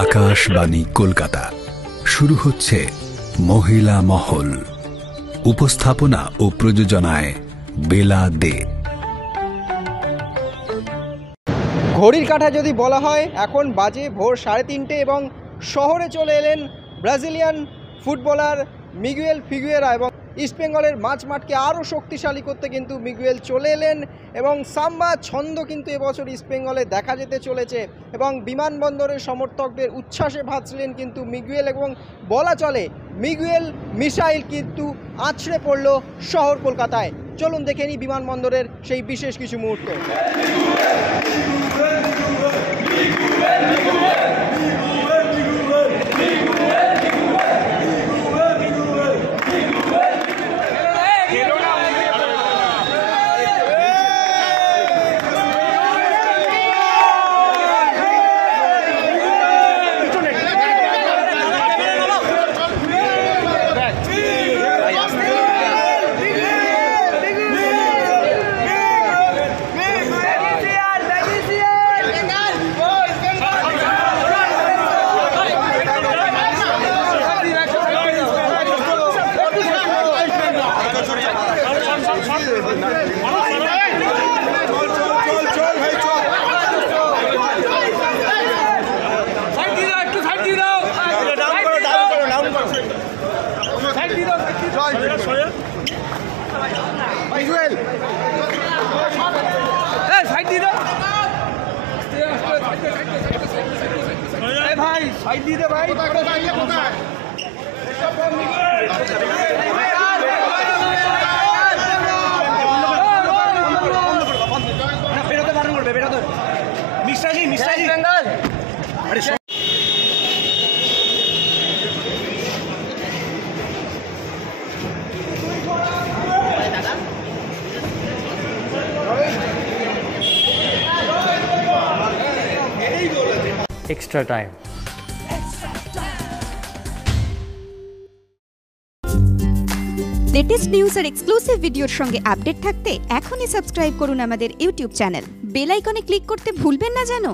আকাশবাণী কলকাতা শুরু হচ্ছে মহিলা মহল। উপস্থাপনা ও প্রযোজনায় বেলা দে। ঘড়ির কাঁটা যদি বলা হয় এখন বাজে ভোর 3:30 এবং শহরে চলে এলেন ব্রাজিলিয়ান ফুটবলার মিগুয়েল ফিগুয়েরা এবং ইস্টবেঙ্গলের মাঠকে আরও শক্তিশালী করতে কিন্তু মিগুয়েল চলে এলেন এবং সাম্বা ছন্দ কিন্তু এবছর ইস্টবেঙ্গলে দেখা যেতে চলেছে এবং বিমানবন্দরের সমর্থকদের উচ্ছ্বাসে ভাসলেন কিন্তু মিগুয়েল এবং বলা চলে মিগুয়েল মিসাইল কিন্তু আছড়ে পড়ল শহর কলকাতায়। চলুন দেখে নিই বিমানবন্দরের সেই বিশেষ কিছু মুহূর্ত। ভাই সাইড দিতে ভাই বেরোতে বারণ করবে, বেরোতে মিস্টারজি Bengal. extra time. Latest news আর এক্সক্লুসিভ ভিডিওর সঙ্গে আপডেট থাকতে এখনই সাবস্ক্রাইব করুন আমাদের ইউটিউব চ্যানেল। বেল আইকনে ক্লিক করতে ভুলবেন না যেন।